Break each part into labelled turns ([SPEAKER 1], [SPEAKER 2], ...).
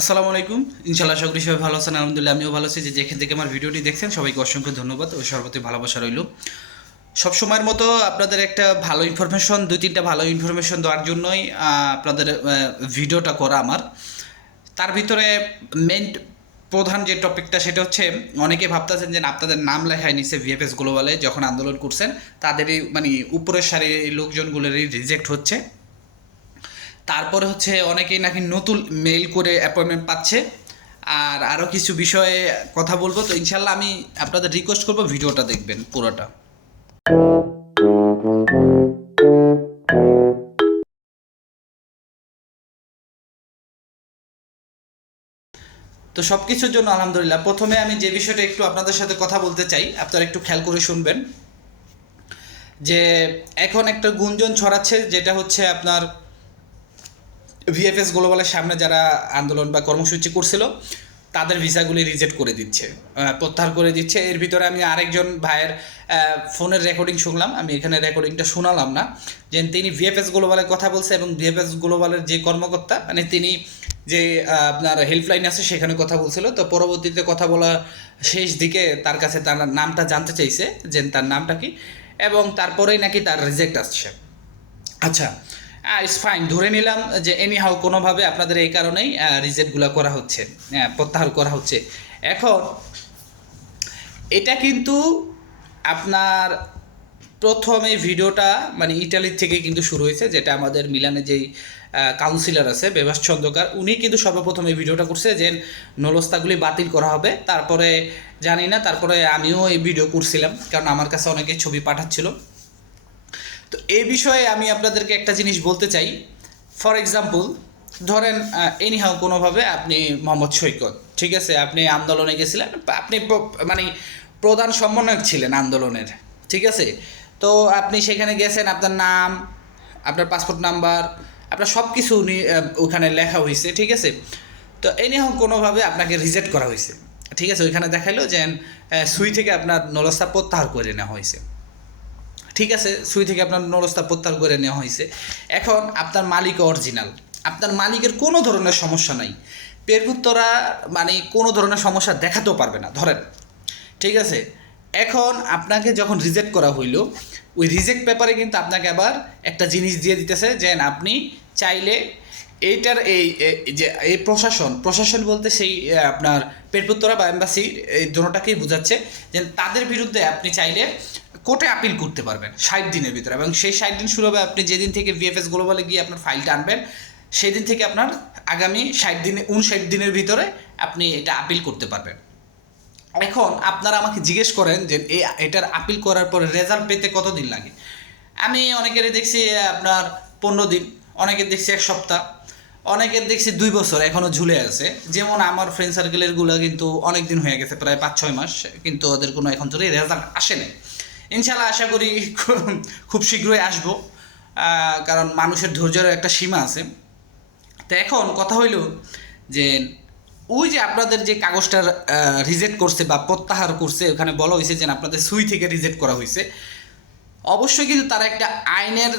[SPEAKER 1] আসসালামু আলাইকুম। ইনশাল্লাহ আশা করি সবাই ভালো আছেন, আলহামদুলিল্লাহ আমিও ভালো আছি। যে যেখান থেকে আমার ভিডিওটি দেখছেন, সবাইকে অসংখ্য ধন্যবাদ ও সর্বতি ভালোবাসা রইল। সব সময়ের মতো আপনাদের একটা ভালো ইনফরমেশন দুই তিনটা ভালো ইনফরমেশন দেওয়ার জন্যই আপনাদের ভিডিওটা করা আমার। তার ভিতরে মেন প্রধান যে টপিকটা, সেটা হচ্ছে অনেকে ভাবতেছেন যে আপনাদের নাম লেখায় নিছে ভিএফএস গ্লোবালে যখন আন্দোলন করছেন, তাদেরই মানে উপরের সারি লোকজনগুলোরই রিজেক্ট হচ্ছে। তারপরে হচ্ছে অনেকেই নাকি নতুন মেইল করে অ্যাপয়েন্টমেন্ট পাচ্ছে। আর আরও কিছু বিষয়ে কথা বলব। তো ইনশাল্লাহ আমি আপনাদের রিকোয়েস্ট করব ভিডিওটা দেখবেন পুরোটা। তো সব কিছুর জন্য আলহামদুলিল্লাহ। প্রথমে আমি যে বিষয়টা একটু আপনাদের সাথে কথা বলতে চাই, আপনারা একটু খেয়াল করে শুনবেন। যে এখন একটা গুঞ্জন ছড়াচ্ছে, যেটা হচ্ছে আপনার ভিএফএস গ্লোবালের সামনে যারা আন্দোলন বা কর্মসূচি করছিল, তাদের ভিসাগুলি রিজেক্ট করে দিচ্ছে প্রত্যাহার করে দিচ্ছে। এর ভিতরে আমি আরেকজন ভাইয়ের ফোনের রেকর্ডিং শুনলাম। আমি এখানে রেকর্ডিংটা শোনালাম না। যে তিনি ভিএফএস গ্লোবালের কথা বলছে এবং ভিএফএস গ্লোবালের যে কর্মকর্তা মানে তিনি যে আপনার হেল্পলাইন আছে, সেখানে কথা বলছিল। তো পরবর্তীতে কথা বলা শেষ দিকে তার কাছে তার নামটা জানতে চাইছে যে তার নামটা কি, এবং তারপরেই নাকি তার রিজেক্ট আসছে। আচ্ছা ইটস ফাইন ধরে নিলাম যে এনি হাউ কোনোভাবে আপনাদের এই কারণেই রিজেক্টগুলো করা হচ্ছে প্রত্যাহার করা হচ্ছে। এখন, এটা কিন্তু আপনার প্রথম এই ভিডিওটা মানে ইটালির থেকে কিন্তু শুরু হয়েছে, যেটা আমাদের মিলানে যেই কাউন্সিলর আছে, বেবাস চন্দ্রকার, উনি কিন্তু সর্বপ্রথম এই ভিডিওটা করছে যে নলস্তাগুলি বাতিল করা হবে। তারপরে, জানি না, তারপরে আমিও এই ভিডিও করছিলাম, কারণ আমার কাছে অনেকে ছবি পাঠাচ্ছিল। তো এ বিষয়ে আমি আপনাদেরকে একটা জিনিস বলতে চাই। ফর এক্সাম্পল ধরেন এনি এনিহাও কোনোভাবে আপনি মোহাম্মদ সৈকত, ঠিক আছে? আপনি আন্দোলনে গেছিলেন আপনি মানে প্রধান সমন্বয়ক ছিলেন আন্দোলনের, ঠিক আছে? তো আপনি সেখানে গেছেন, আপনার নাম, আপনার পাসপোর্ট নাম্বার আপনার সব কিছু উনি ওখানে লেখা হয়েছে ঠিক আছে? তো এনি এনিহাও কোনোভাবে আপনাকে রিজেক্ট করা হয়েছে ঠিক আছে? ওইখানে দেখাইলো যে সুই থেকে আপনার নলস্তা প্রত্যাহার করে নেওয়া হয়েছে ঠিক আছে সুই থেকে আপনার নরস্তা প্রত্যাহার করে নেওয়া হয়েছে। এখন আপনার মালিক অরিজিনাল আপনার মালিকের কোনো ধরনের সমস্যা নাই। পেরপুত্তরা মানে কোনো ধরনের সমস্যা দেখাতেও পারবে না, ধরেন। ঠিক আছে, এখন আপনাকে যখন রিজেক্ট করা হইল, ওই রিজেক্ট পেপারে কিন্তু আপনাকে আবার একটা জিনিস দিয়ে দিতেছে যে, আপনি চাইলে এইটার এই যে, এই প্রশাসন প্রশাসন বলতে সেই আপনার পেটপুত্তরা বা এম্বাসি এই দুটোটাকেই বোঝাচ্ছে যে, তাদের বিরুদ্ধে আপনি চাইলে কোর্টে আপিল করতে পারবেন, ষাট দিনের ভিতরে। এবং সেই ষাট দিন শুরু হবে আপনি যেদিন থেকে ভিএফএস গ্লোবালে গিয়ে আপনার ফাইলটা আনবেন সেই দিন থেকে আপনার আগামী ষাট দিনে উনষাট দিনের ভিতরে আপনি এটা আপিল করতে পারবেন। এখন আপনারা আমাকে জিজ্ঞেস করেন যে এই এটার আপিল করার পরে রেজাল্ট পেতে কতদিন লাগে? আমি অনেকের দেখছি আপনার পনেরো দিন, অনেকের দেখছি এক সপ্তাহ, অনেকের দেখছি দুই বছর এখনও ঝুলে আছে। যেমন আমার ফ্রেন্ড সার্কেলেরগুলো কিন্তু অনেক দিন হয়ে গেছে, প্রায় পাঁচ ছয় মাস, কিন্তু ওদের কোনো এখন ধরে রেজাল্ট আসে নাই। ইনশাল্লাহ আশা করি খুব- শীঘ্রই আসব। কারণ মানুষের ধৈর্যের একটা সীমা আছে। তো এখন কথা হইল যে, ওই যে আপনাদের যে কাগজটার রিজেক্ট করছে বা প্রত্যাহার করছে, ওখানে বলা হয়েছে যে আপনাদের সুই থেকে রিজেক্ট করা হয়েছে অবশ্যই কিন্তু তারা একটা আইনের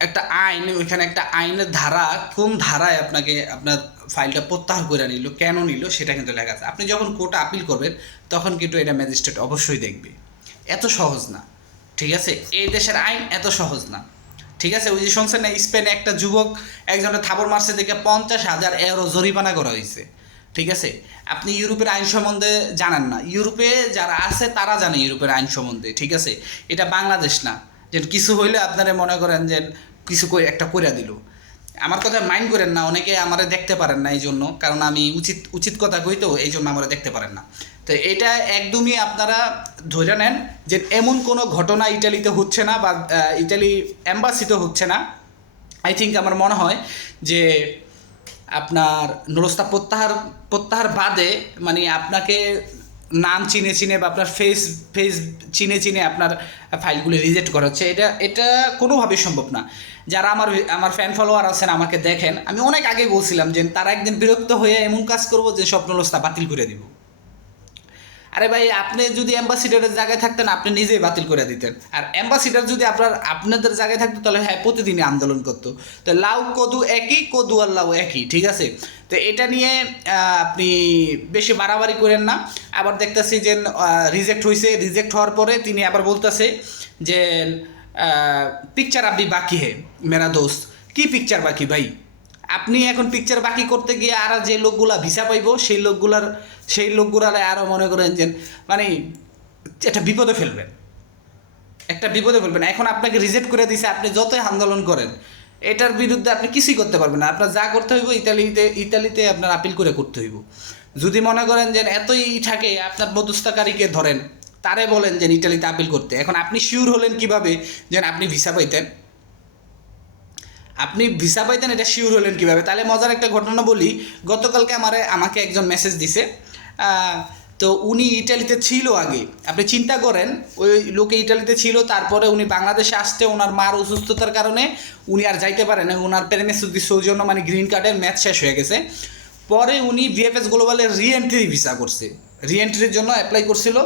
[SPEAKER 1] একটা আইন, ওইখানে একটা আইনের ধারা, কোন ধারায় আপনাকে আপনার ফাইলটা প্রত্যাহার করে নিল, কেন নিল, সেটা কিন্তু লেখা আছে। আপনি যখন কোর্টে আপিল করবেন, তখন কিন্তু এটা ম্যাজিস্ট্রেট অবশ্যই দেখবে। এত সহজ না, ঠিক আছে? এই দেশের আইন এত সহজ না, ঠিক আছে? ওই যে শুনছেন না, স্পেনে একটা যুবক একজনের থাবর মারছে দেখে পঞ্চাশ হাজার এরো জরিমানা করা হয়েছে, ঠিক আছে? আপনি ইউরোপের আইন সম্বন্ধে জানেন না। ইউরোপে যারা আছে, তারা জানে ইউরোপের আইন সম্বন্ধে, ঠিক আছে? এটা বাংলাদেশ না। যে কিছু হইলে আপনারা মনে করেন যে কিছু একটা কইরা দিল। আমার কথা মাইন্ড করেন না, অনেকে আমারে দেখতে পারেন না এই জন্য কারণ আমি উচিত উচিত কথা কই তো এই জন্য আমারে দেখতে পারেন না। তো এটা একদমই আপনারা ধরে নেন যে এমন কোনো ঘটনা ইটালিতে হচ্ছে না বা ইটালি অ্যাম্বাসিতে হচ্ছে না। আই থিঙ্ক আমার মনে হয় যে আপনার নুরস্তা প্রত্যাহার প্রত্যাহার বাদে মানে আপনাকে নাম চিনে চিনে বা আপনার ফেস ফেস চিনে চিনে আপনার ফাইলগুলি রিজেক্ট করা হচ্ছে। এটা এটা কোনোভাবেই সম্ভব না। যারা আমার আমার ফ্যান ফলোয়ার আছেন, আমাকে দেখেন, আমি অনেক আগে বলছিলাম যে তারা একদিন বিরক্ত হয়ে এমন কাজ করব যে স্বপ্নলস্তা বাতিল করে দিব। আরে ভাই, আপনি যদি অ্যাম্বাসিডারের জায়গায় থাকতেন, আপনি নিজেই বাতিল করে দিতেন। আর অ্যাম্বাসিডার যদি আপনার, আপনাদের জায়গায় থাকতো, তাহলে হ্যাঁ প্রতিদিনই আন্দোলন করতো। তো লাউ কদু একই, কদু আর লাউ একই, ঠিক আছে? তো এটা নিয়ে আপনি বেশি বাড়াবাড়ি করেন না। আবার দেখতেছি যে রিজেক্ট হয়েছে রিজেক্ট হওয়ার পরে তিনি আবার বলতেছে যে পিকচার আপনি বাকি হে, মেরা দোস্ত। কি পিকচার বাকি ভাই? আপনি এখন পিকচার বাকি করতে গিয়ে আর যে লোকগুলা ভিসা পাইব, সেই লোকগুলার সেই লোকগুলার আরও মনে করেন যে মানে একটা বিপদে ফেলবেন। একটা বিপদে ফেলবেন। এখন আপনাকে রিজেক্ট করে দিছে, আপনি যতই আন্দোলন করেন, এটার বিরুদ্ধে আপনি কিছুই করতে পারবেন না। আপনার যা করতে হইব, ইতালিতে ইতালিতে আপনার আপিল করে করতে হইব। যদি মনে করেন যে এতই থাকে, আপনার মধ্যস্থকারীকে ধরেন, তারে বলেন যে ইতালিতে আপিল করতে। এখন আপনি শিওর হলেন কীভাবে যেন আপনি ভিসা পাইতেন? আপনি ভিসা পাইতেন, এটা শিওর হলেন কীভাবে? তাহলে মজার একটা ঘটনা বলি। গতকালকে আমারে, আমাকে একজন মেসেজ দিছে। তো উনি ইটালিতে ছিল আগে। আপনি চিন্তা করেন, ওই লোকে ইটালিতে ছিল, তারপরে উনি বাংলাদেশে আসতে ওনার মার অসুস্থতার কারণে উনি আর যাইতে পারেন ওনার প্যারেন্টস সৌজন্য মানে গ্রিন কার্ডের ম্যাচ শেষ হয়ে গেছে। পরে উনি ভিএফএস গ্লোবালের রিএন্ট্রি ভিসা করছে। রিএন্ট্রির জন্য অ্যাপ্লাই করছিল।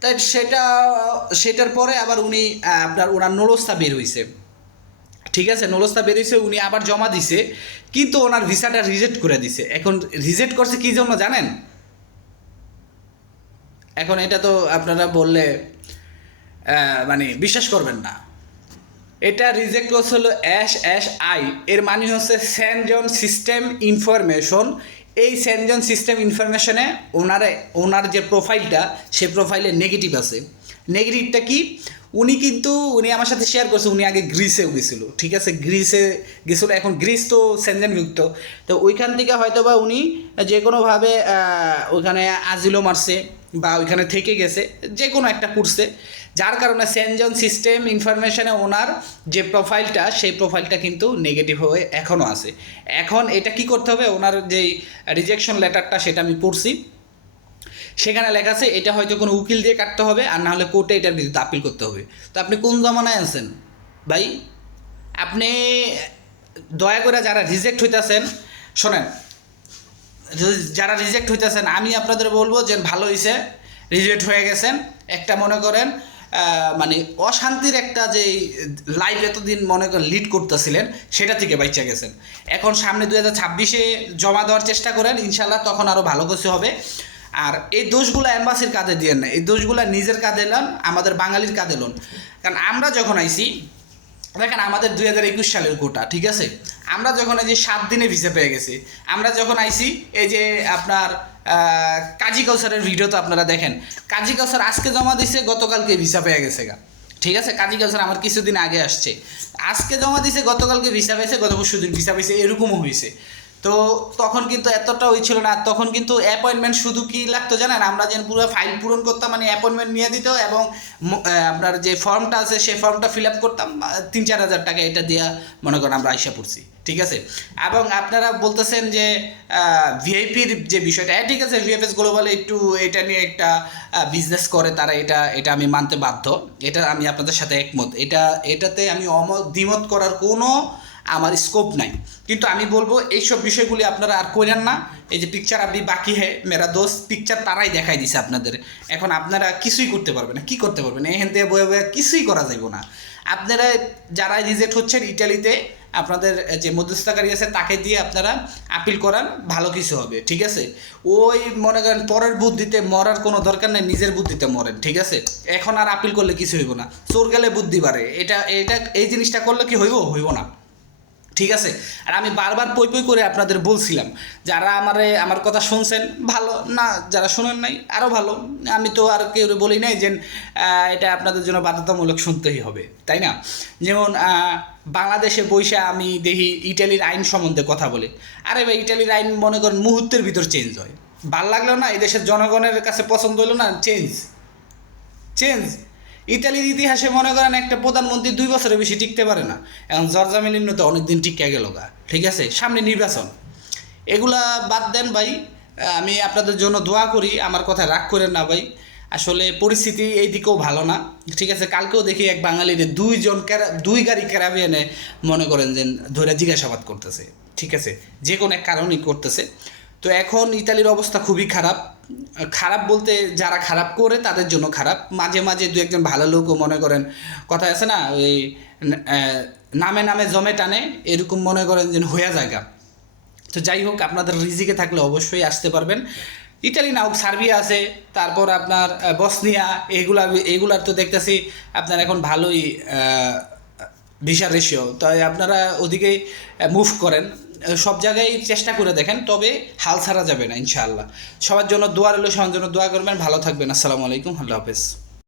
[SPEAKER 1] তাই সেটা, সেটার পরে আবার উনি আপনার ওনার নলস্তা বের হয়েছে ঠিক আছে, নলস্তা বেরিয়েছে উনি আবার জমা দিছে, কিন্তু ওনার ভিসাটা রিজেক্ট করে দিছে। এখন রিজেক্ট করছে কি জন্য জানেন? এখন এটা তো আপনারা বললে মানে বিশ্বাস করবেন না। এটা রিজেক্ট করছে হলো অ্যাশ অ্যাশ আই এর মানে হচ্ছে সেনজন সিস্টেম ইনফরমেশন এই সেনজন সিস্টেম ইনফরমেশনে ওনারে, ওনার যে প্রোফাইলটা সে প্রোফাইলে নেগেটিভ আছে। নেগেটিভটা কি? উনি কিন্তু, উনি আমার সাথে শেয়ার করছে, উনি আগে গ্রিসেও গেছিল, ঠিক আছে? গ্রিসে গেছিল, এখন গ্রিস তো সেনজনযুক্ত তো ওইখান থেকে হয়তো বা উনি যে কোনোভাবে ওইখানে আজিলো মারছে বা ওইখানে থেকে গেছে যে কোনো একটা করছে যার কারণে সেনজন সিস্টেম ইনফরমেশনে ওনার যে প্রোফাইলটা, সেই প্রোফাইলটা কিন্তু নেগেটিভ হয়ে এখনও আছে। এখন এটা কি করতে হবে? ওনার যেই রিজেকশন লেটারটা সেটা আমি পড়ছি। সেখানে লেখা আছে, এটা হয়তো কোনো উকিল দিয়ে কাটতে হবে, আর না হলে কোর্টে এটার বিরুদ্ধে আপিল করতে হবে। তো আপনি কোন জমানায় আছেন ভাই, আপনি দয়া করে যারা রিজেক্ট হইতেছেন, শোনেন যারা রিজেক্ট হইতেছেন, আমি আপনাদের বলব যে ভালো হয়েছে রিজেক্ট হয়ে গেছেন। একটা মনে করেন মানে অশান্তির একটা যে লাইফ এতদিন মনে করেন লিড করতেছিলেন, সেটা থেকে বাইচা গেছেন। এখন সামনে দু হাজার ছাব্বিশে জমা দেওয়ার চেষ্টা করেন ইনশাল্লাহ তখন আরও ভালো কিছু হবে। আর এই দোষগুলো অ্যাম্বাসির কাঁধে দিয়ে না এই দোষগুলো নিজের কাঁধে লন, আমাদের বাঙালির কাঁধে লন। কারণ আমরা যখন আইছি, দেখেন আমাদের দুই হাজার একুশ সালের কোটা, ঠিক আছে? আমরা যখন এই যে সাত দিনে ভিসা পেয়ে গেছি, আমরা যখন আইছি, এই যে আপনার কাজী কাউসারের ভিডিও তো আপনারা দেখেন। কাজী কাউসার আজকে জমা দিছে, গতকালকে ভিসা পেয়ে গেছে গা। ঠিক আছে? কাজী কাউসার আমার কিছুদিন আগে আসছে। আজকে জমা দিছে, গতকালকে ভিসা পেয়েছে, গত পরশু দিন ভিসা পেয়েছে, এরকমও হয়েছে তো তখন কিন্তু এতটা ওই ছিল না, তখন কিন্তু অ্যাপয়েন্টমেন্ট শুধু কি লাগতো জানেন? আমরা যেন পুরো ফাইল পূরণ করতাম মানে অ্যাপয়েন্টমেন্ট নিয়ে দিত এবং আপনার যে ফর্মটা আছে সেই ফর্মটা ফিল আপ করতাম তিন চার হাজার টাকা এটা দেওয়া মনে করেন আমরা আইসা পড়ছি, ঠিক আছে? এবং আপনারা বলতেছেন যে ভিআইপির যে বিষয়টা হ্যাঁ ঠিক আছে ভিএফএস গ্লোবাল একটু এটা নিয়ে একটা বিজনেস করে তারা এটা এটা আমি মানতে বাধ্য, এটা আমি আপনাদের সাথে একমত, এটা, এটাতে আমি অমত দ্বিমত করার কোনো আমার স্কোপ নাই। কিন্তু আমি বলব, এইসব বিষয়গুলি আপনারা আর করেন না। এই যে পিকচার আপনি বাকি হে মেরা দোষ পিকচার তারাই দেখাই দিছে আপনাদের। এখন আপনারা কিছুই করতে পারবেন না। কি করতে পারবেন? এখান থেকে বয়ে বয়ে কিছুই করা যাইব না। আপনারা যারা রিজেক্ট হচ্ছেন ইটালিতে আপনাদের যে মধ্যস্থকারী আছে, তাকে দিয়ে আপনারা আপিল করান, ভালো কিছু হবে, ঠিক আছে? ওই মনে করেন পরের বুদ্ধিতে মরার কোনো দরকার নেই, নিজের বুদ্ধিতে মরেন, ঠিক আছে? এখন আর আপিল করলে কিছু হইব না। চোর গেলে বুদ্ধি বাড়ে। এটা এটা, এই জিনিসটা করলে কি হইব? হইব না। ঠিক আছে? আর আমি বারবার পই পই করে আপনাদের বলছিলাম, যারা আমারে, আমার কথা শুনছেন, ভালো, না, যারা শুনেন নাই আরও ভালো। আমি তো আর কেউ বলি নাই যে এটা আপনাদের জন্য বাধ্যতামূলক শুনতেই হবে, তাই না? যেমন বাংলাদেশে বৈশা আমি দেখি ইটালির আইন সম্বন্ধে কথা বলি। আরে ভাই, ইটালির আইন মনে করেন মুহূর্তের ভিতর চেঞ্জ হয়। ভালো লাগল না? এই দেশের জনগণের কাছে পছন্দ হলো না? চেঞ্জ চেঞ্জ ইতালির ইতিহাসে মনে করেন একটা প্রধানমন্ত্রী দুই বছরের বেশি টিকতে পারে না। এখন জর্জা মেলিনো তো অনেকদিন টিকে গেল গা। ঠিক আছে? সামনে নির্বাচন। এগুলা বাদ দেন ভাই। আমি আপনাদের জন্য দোয়া করি। আমার কথা রাগ করেন না ভাই। আসলে পরিস্থিতি এই দিকেও ভালো না। ঠিক আছে? কালকেও দেখি এক বাঙালির দুইজন ক্যারা, দুই গাড়ি ক্যারাবিয়ানে মনে করেন যে ধরে জিজ্ঞাসাবাদ করতেছে। ঠিক আছে? যে কোনো এক কারণেই করতেছে। তো এখন ইতালির অবস্থা খুবই খারাপ। খারাপ বলতে যারা খারাপ করে তাদের জন্য খারাপ। মাঝে মাঝে দু একজন ভালো লোকও মনে করেন, কথা আছে না, ওই নামে নামে জমে টানে, এরকম মনে করেন যে হয়ে জায়গা। তো যাই হোক, আপনাদের রিজিকে থাকলে অবশ্যই আসতে পারবেন। ইটালি না হোক, সার্বিয়া আছে, তারপর আপনার বসনিয়া, এগুলা, এগুলার তো দেখতেছি, আপনার এখন ভালোই ভিসা রেশিও তাই আপনারা ওদিকে মুভ করেন। সব জায়গায় চেষ্টা করে দেখেন, তবে হাল ছাড়া যাবে না, ইনশাআল্লাহ। সবার জন্য দোয়া রইল, সবার জন্য দোয়া করবেন। ভালো থাকবেন। আসসালামু আলাইকুম। আল্লাহ হাফেজ।